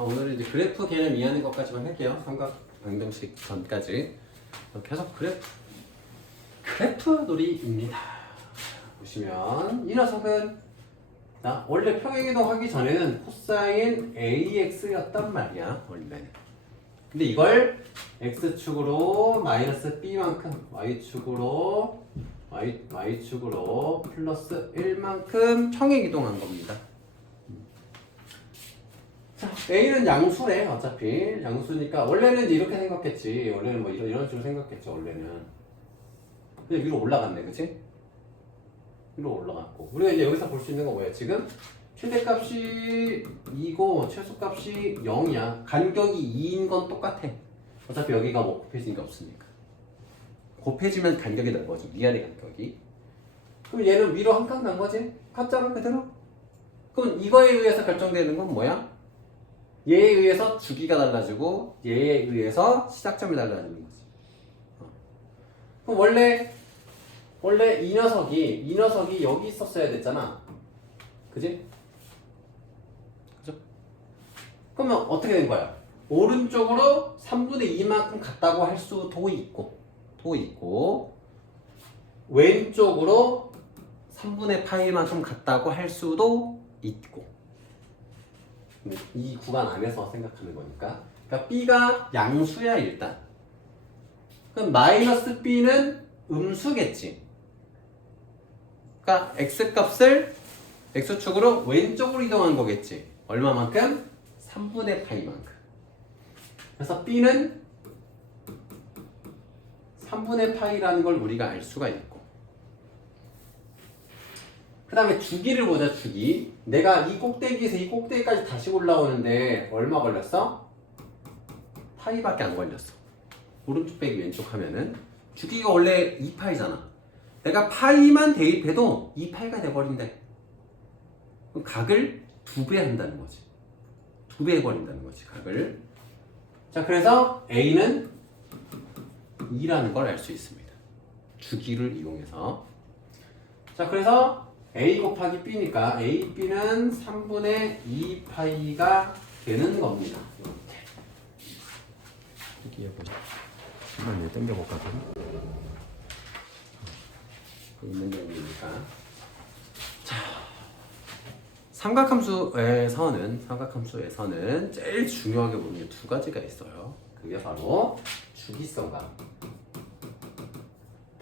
오늘은 이제 그래프 개념 이해하는 것까지만 할게요. 삼각 방정식 전까지. 계속 그래프 놀이입니다. 보시면 이 녀석은 원래 평행이동 하기 전에는 코사인 AX였단 말이야. 원래는. 근데 이걸 X축으로 마이너스 B만큼 Y축으로 플러스 1만큼 평행이동한 겁니다. 자, A는 양수래. 어차피 양수니까 원래는 이렇게 생각했지. 원래는 뭐 이런 식으로 생각했죠. 원래는. 근데 위로 올라갔네. 그치? 위로 올라갔고 우리가 이제 여기서 볼 수 있는 건 뭐야? 지금 최대값이 2고 최소값이 0이야. 간격이 2인 건 똑같아. 어차피 여기가 뭐 곱해지는 게 없으니까. 곱해지면 간격이 넓어져. 위아래 간격이. 그럼 얘는 위로 한 칸 난 거지? 같잖아 그대로? 그럼 이거에 의해서 결정되는 건 뭐야? 얘에 의해서 주기가 달라지고 얘에 의해서 시작점이 달라지는 거지. 그럼 원래 이 녀석이 여기 있었어야 됐잖아. 그지? 그죠? 그러면 어떻게 된 거야? 오른쪽으로 3분의 2만큼 갔다고 할 수도 있고 왼쪽으로 3분의 파이만큼 갔다고 할 수도 있고 이 구간 안에서 생각하는 거니까. 그러니까 B가 양수야 일단. 그럼 마이너스 B는 음수겠지. 그러니까 X값을 X축으로 왼쪽으로 이동한 거겠지. 얼마만큼? 3분의 파이만큼. 그래서 B는 3분의 파이라는 걸 우리가 알 수가 있고 그 다음에 주기를 보자. 주기. 내가 이 꼭대기에서 이 꼭대기까지 다시 올라오는데 얼마 걸렸어? 파이밖에 안 걸렸어. 오른쪽 빼기 왼쪽 하면은 주기가 원래 2파이잖아. 내가 파이만 대입해도 2파이가 돼버린대. 그럼 각을 2배 한다는 거지. 2배 해버린다는 거지 각을. 자, 그래서 A는 2라는 걸 알 수 있습니다. 주기를 이용해서. 자, 그래서 A 곱하기 B니까 A, B는 3분의 2파이가 되는 겁니다. 이렇게 해보자. 시간을 땡겨볼까? 있는 내용이니까. 자, 삼각함수에서는 제일 중요하게 보는 게 두 가지가 있어요. 그게 바로 주기성과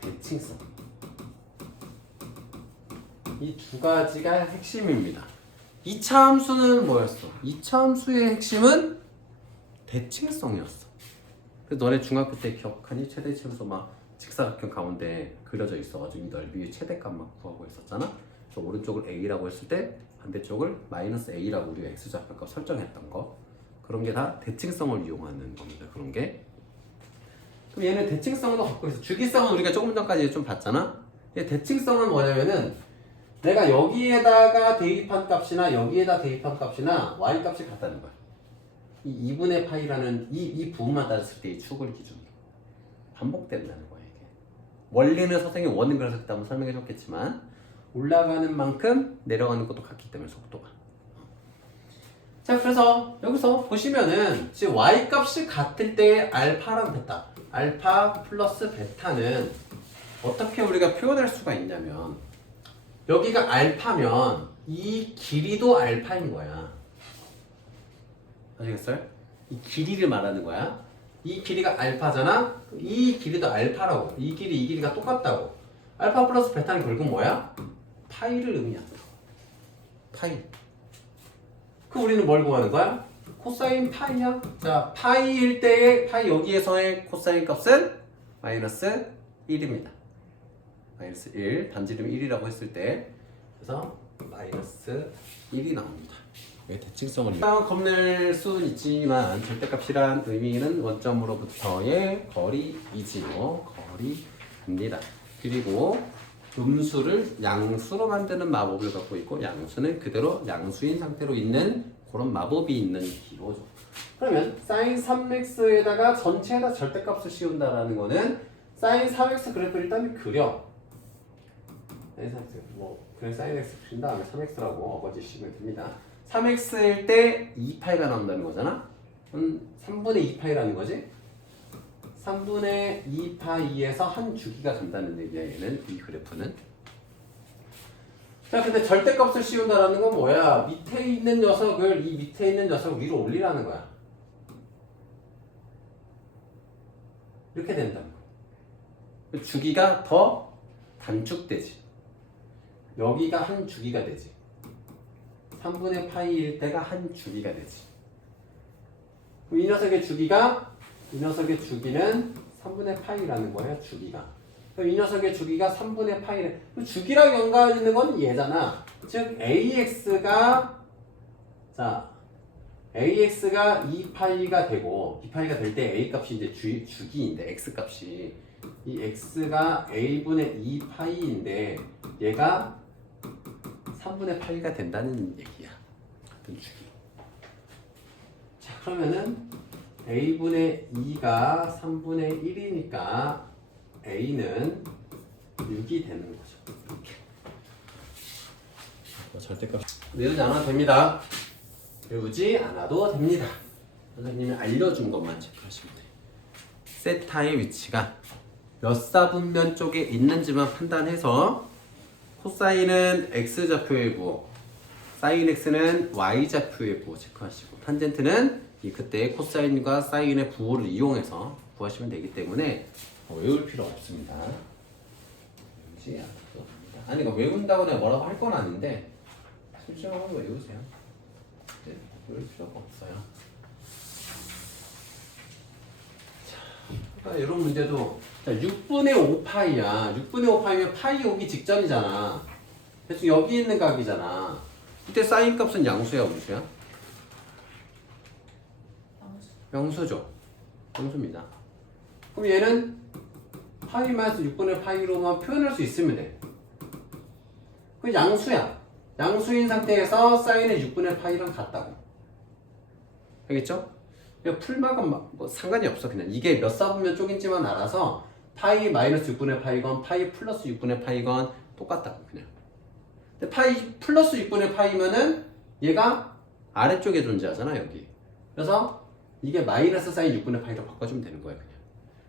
대칭성. 이 두 가지가 핵심입니다. 2차 함수는 뭐였어? 2차 함수의 핵심은 대칭성이었어. 그래서 너네 중학교 때 기억하니? 최대치로서 막 직사각형 가운데 그려져 있어가지고 이 넓이의 최대값만 구하고 있었잖아. 그래서 오른쪽을 A라고 했을 때 반대쪽을 마이너스 A라고 우리가 X좌표값 설정했던 거. 그런 게 다 대칭성을 이용하는 겁니다. 그런 게. 그럼 얘는 대칭성도 갖고 있어. 주기성은 우리가 조금 전까지 좀 봤잖아. 대칭성은 뭐냐면은 내가 여기에다가 대입한 값이나 여기에다 대입한 값이나 y 값이 같다는 거야. 이 2분의 파이라는 이 부분만 따졌을 때 이 축을 기준으로 반복된다는 거야 이게. 원리는 선생님이 원은 그래서 그때 한번 설명해 줬겠지만 올라가는 만큼 내려가는 것도 같기 때문에 속도가. 자, 그래서 여기서 보시면은 지금 y 값이 같을 때 알파랑 베타, 알파 플러스 베타는 어떻게 우리가 표현할 수가 있냐면 여기가 알파면 이 길이도 알파인 거야. 아시겠어요? 이 길이를 말하는 거야. 이 길이가 알파잖아. 이 길이도 알파라고. 이 길이가 똑같다고. 알파 플러스 베타는 결국 뭐야? 파이를 의미한다. 파이. 그럼 우리는 뭘 구하는 거야? 코사인 파이야. 자, 파이일 때의 파이 여기에서의 코사인 값은 마이너스 1입니다. 마이너스 1. 단지름 1이라고 했을 때 그래서 마이너스 1이 나옵니다. 대칭성을 겁낼 수는 있지만 절대값이란 의미는 원점으로부터의 거리이지요. 거리입니다. 그리고 음수를 양수로 만드는 마법을 갖고 있고 양수는 그대로 양수인 상태로 있는 그런 마법이 있는 기호죠. 그러면 사인 3x에다가 전체에다 절대값을 씌운다라는 거는 사인 3x 그래프를 일단 그려. 사인 3x 그래 사인 x 그린 다음에 3x라고 어거지 씌우면 됩니다. 3x일 때 2파이가 나온다는 거잖아. 3분의 2파이라는 거지. 3분의 2파이에서 한 주기가 간다는 얘기야. 얘는 이 그래프는. 자, 근데 절대값을 씌운다라는 건 뭐야? 밑에 있는 녀석을 이 밑에 있는 녀석을 위로 올리라는 거야. 이렇게 된다는 거야. 주기가 더 단축되지. 여기가 한 주기가 되지. 3분의 파이일 때가 한 주기가 되지. 이 녀석의 주기는 3분의 파이라는 거예요. 주기가. 그럼 이 녀석의 주기가 3분의 파이래. 주기랑 연관있는 건 얘잖아. 즉 AX가 2파이가 되고 2파이가 될 때 A 값이 이제 주기인데 X 값이 이 X가 A분의 2파이인데 얘가 3분의 파이가 된다는 얘기야. 같은 주기. 자, 그러면은 A분의 2가 3분의 1이니까 A는 6이 되는 거죠. 이렇게. 절대값 외우지 않아도 됩니다. 외우지 않아도 됩니다. 선생님이 알려준 것만 체크하시면 돼요. 세타의 위치가 몇 사분면 쪽에 있는지만 판단해서 코사인은 X좌표의 부호, 사인 X는 Y좌표의 부호 체크하시고 탄젠트는 이 그때의 코사인과 사인의 부호를 이용해서 구하시면 되기 때문에 외울 필요 없습니다. 외우지 않아도 됩니다. 아니 이거 외운다고 내가 뭐라고 할 건 아닌데 솔직하게 외우세요. 네, 외울 필요가 없어요. 자, 그러니까 이런 문제도 자, 6분의 5파이야. 6분의 5파이면 파이 오기 직전이잖아. 그래서 여기 있는 각이잖아. 이때 사인 값은 양수야, 음수야? 양수죠. 양수입니다. 그럼 얘는 파이 마이너스 6분의 파이로만 표현할 수 있으면 돼. 그 양수야. 양수인 상태에서 사인의 6분의 파이랑 같다고. 알겠죠? 풀막은 뭐 상관이 없어. 그냥 이게 몇 사분면 쪽인지만 알아서 파이 마이너스 6분의 파이건 파이 플러스 6분의 파이건 똑같다고 그냥. 근데 파이 플러스 6분의 파이면은 얘가 아래쪽에 존재하잖아 여기. 그래서 이게 마이너스 사인 6분의 파이로 바꿔주면 되는 거야 그냥.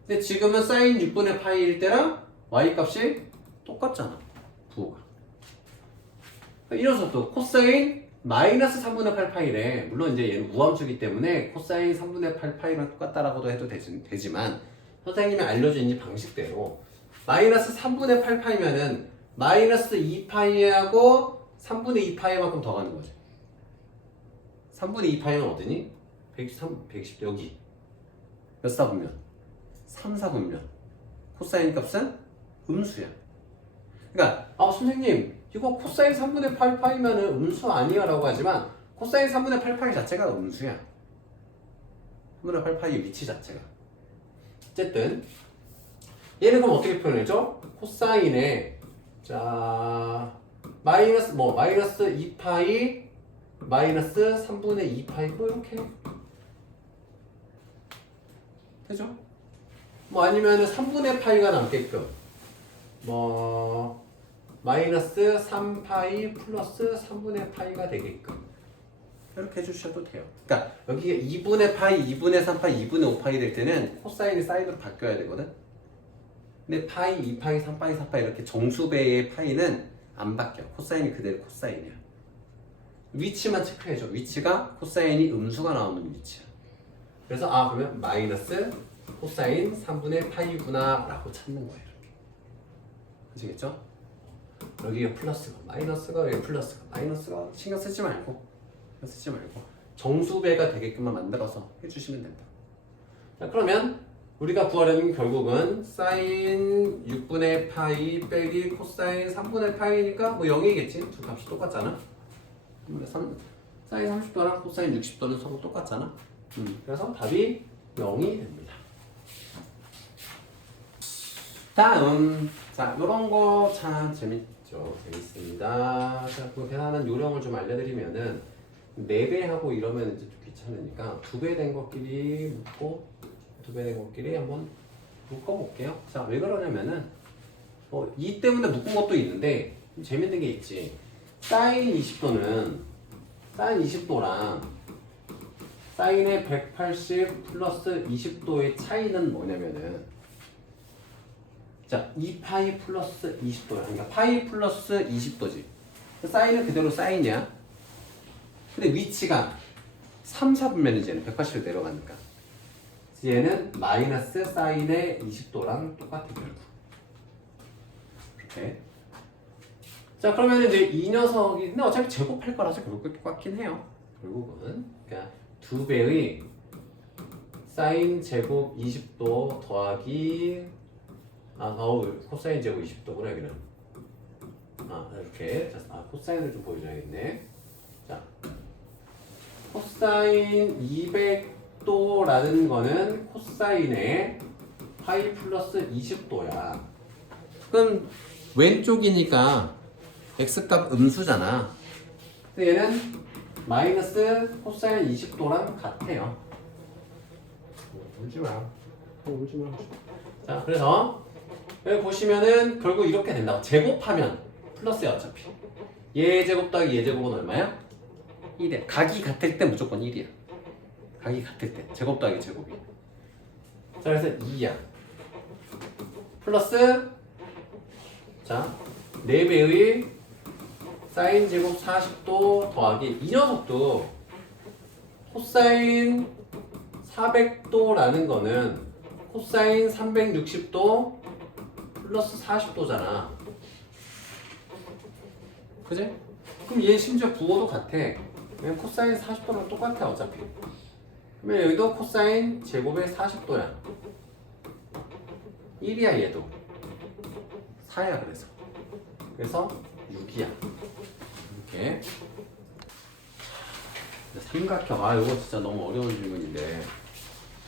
근데 지금은 사인 6분의 파이일 때랑 y 값이 똑같잖아 부호가. 이래서 또 코사인 마이너스 3분의 8파이래. 물론 이제 얘는 무함수이기 때문에 코사인 3분의 8파이랑 똑같다라고도 해도 되지만 선생님이 알려준 이 방식대로 마이너스 3분의 8파이면은 마이너스 2파이하고 3분의 2파이만큼 더 가는 거지. 3분의 2파이는 어디니? 120 여기 몇 사분면? 3, 4분면. 코사인 값은 음수야. 그러니까 선생님 이거 코사인 3분의 8파이면은 음수 아니야 라고 하지만 코사인 3분의 8파이 자체가 음수야. 3분의 8파이의 위치 자체가. 어쨌든 얘는 그럼 어떻게 표현해줘? 코사인에 마이너스 2파이 마이너스 3분의 2파이 뭐 이렇게 되죠? 뭐 아니면은 3분의 파이가 남게끔 마이너스 3파이 플러스 3분의 파이가 되게끔 이렇게 해주셔도 돼요. 그러니까 여기가 2분의 파이, 2분의 3파이, 2분의 5파이 될 때는 코사인이 사인으로 바뀌어야 되거든. 근데 파이, 2파이, 3파이, 4파이 이렇게 정수배의 파이는 안 바뀌어. 코사인이 그대로 코사인이야. 위치만 체크해줘. 위치가 코사인이 음수가 나오는 위치야. 그래서 그러면 마이너스 코사인 3분의 파이구나 라고 찾는 거예요. 이렇게. 아시겠죠? 여기가 플러스가 마이너스가 여기 플러스가 마이너스가 신경 쓰지 말고 정수배가 되게끔만 만들어서 해주시면 된다. 자, 그러면 우리가 구하려는 결국은 사인 6분의 파이 빼기 코사인 3분의 파이니까 뭐 0이겠지? 두 값이 똑같잖아. 사인 30도랑 코사인 60도는 서로 똑같잖아. 그래서 답이 0이 됩니다. 다음 요런 거 참 재밌습니다. 자, 그 계산하는 요령을 좀 알려드리면은 4배하고 이러면 이제 좀 귀찮으니까 2배 된 것끼리 묶고 2배 된 것끼리 한번 묶어볼게요. 자, 왜 그러냐면은 2 때문에 묶은 것도 있는데 좀 재밌는 게 있지. 사인 20도는 사인 20도랑 사인의 180 플러스 20도의 차이는 뭐냐면은 자, 2파이 플러스 20도야. 그러니까 파이 플러스 20도지. 사인은 그대로 사인이야. 근데 위치가 3, 4분면이지 얘는 180도 내려가니까. 얘는 마이너스 사인의 20도랑 똑같아 결국. 이렇게. 자, 그러면 이제 이 녀석이 근데 어차피 제곱할 거라서 결국 똑같긴 해요. 결국은 그러니까 2배의 사인 제곱 20도 더하기 코사인 제곱 20도구나 여기는. 이렇게. 자, 코사인을 좀 보여줘야겠네. 자, 코사인 200도라는 거는 코사인의 파이 플러스 20도야. 그럼 왼쪽이니까 x값 음수잖아. 근데 얘는 마이너스 코사인 20도랑 같아요. 울지 마. 울지 마. 자, 그래서 여기 보시면은 결국 이렇게 된다고. 제곱하면 플러스야 어차피. 얘 제곱 더하기 얘 제곱은 얼마야? 1이야. 각이 같을 때 무조건 1이야. 각이 같을 때. 제곱 더하기 제곱이. 자, 그래서 2야. 플러스 자, 4배의 사인 제곱 40도 더하기 이 녀석도 코사인 400도라는 거는 코사인 360도 플러스 40도잖아. 그지? 그럼 얘 심지어 부호도 같아. 왜냐면 코사인 40도랑 똑같아 어차피. 그러면 여기도 코사인 제곱의 40도야. 1이야 얘도. 4야 그래서. 그래서 6이야. 이렇게. 삼각형. 이거 진짜 너무 어려운 질문인데.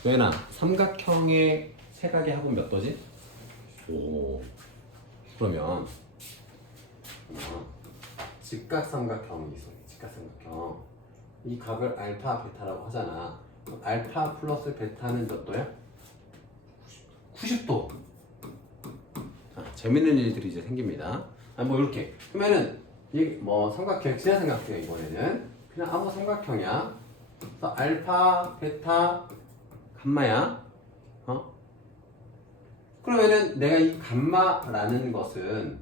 도현아, 삼각형의 세각의 합은 몇 도지? 오. 그러면 직각삼각형이 있어. 직각삼각형. 이 각을 알파, 베타라고 하잖아. 그럼 알파 플러스 베타는 몇 도야? 90도. 자, 재밌는 일들이 이제 생깁니다. 뭐 이렇게. 그러면은 이 뭐 삼각형, 지하삼각형 이번에는 그냥 아무 삼각형이야. 그래서 알파, 베타, 감마야. 그러면은 내가 이 감마라는 것은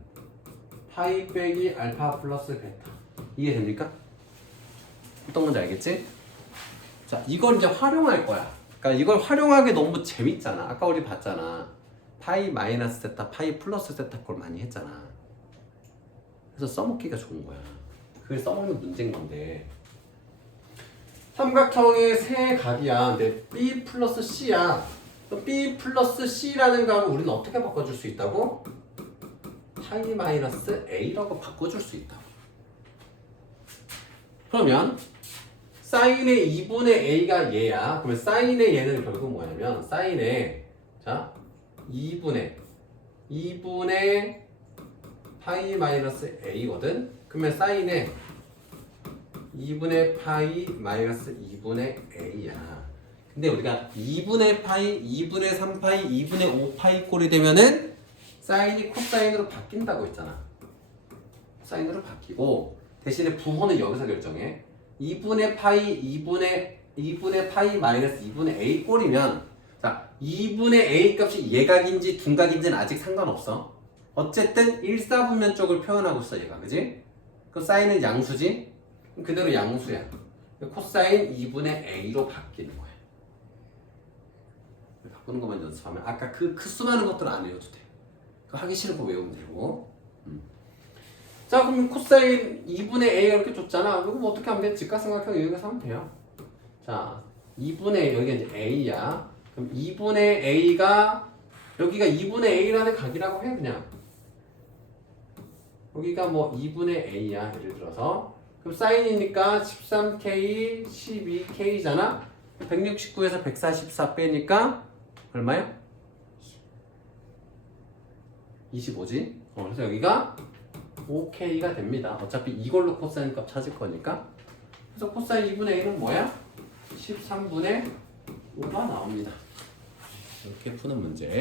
파이 빼기 알파 플러스 베타. 이해 됩니까? 어떤 건지 알겠지? 자, 이걸 이제 활용할 거야. 그러니까 이걸 활용하기 너무 재밌잖아. 아까 우리 봤잖아. 파이 마이너스 세타, 파이 플러스 세타 걸 많이 했잖아. 그래서 써먹기가 좋은 거야. 그게 써먹는 문제인 건데. 삼각형의 세 각이야. 근데 B 플러스 C야. B 플러스 C라는 각을 우리는 어떻게 바꿔줄 수 있다고? 파이 마이너스 A라고 바꿔줄 수 있다고. 그러면 사인의 2분의 A가 얘야. 그러면 사인의 얘는 결국 뭐냐면 사인의 자 2분의 파이 마이너스 A거든. 그러면 사인의 2분의 파이 마이너스 2분의 A야. 근데 우리가 2분의 파이, 2분의 3파이, 2분의 5파이 꼴이 되면은 사인이 코사인으로 바뀐다고 했잖아. 코사인으로 바뀌고 대신에 부호는 여기서 결정해. 2분의 파이, 2분의 파이 마이너스 2분의 A 꼴이면 자 2분의 A 값이 예각인지 둔각인지는 아직 상관없어. 어쨌든 1사분면 쪽을 표현하고 있어 얘가. 그지? 그럼 사인은 양수지? 그대로 양수야. 코사인 2분의 A로 바뀌는 거야. 바꾸는 것만 연습하면 아까 그 수많은 것들은 안 외워도 돼. 하기 싫은 거 외우면 되고. 자, 그럼 코사인 2분의 A가 이렇게 줬잖아. 그럼 뭐 어떻게 하면 돼? 직각삼각형 이용해서 하면 돼요. 자, 2분의 여기가 이제 A야. 그럼 2분의 A가 여기가 2분의 A라는 각이라고 해 그냥. 여기가 뭐 2분의 A야. 예를 들어서. 그럼 사인이니까 13K, 12K잖아. 169에서 144 빼니까 얼마야? 25지? 그래서 여기가 5K가 됩니다. 어차피 이걸로 코사인 값 찾을 거니까. 그래서 코사인 2분의 A는 뭐야? 13분의 5가 나옵니다. 이렇게 푸는 문제.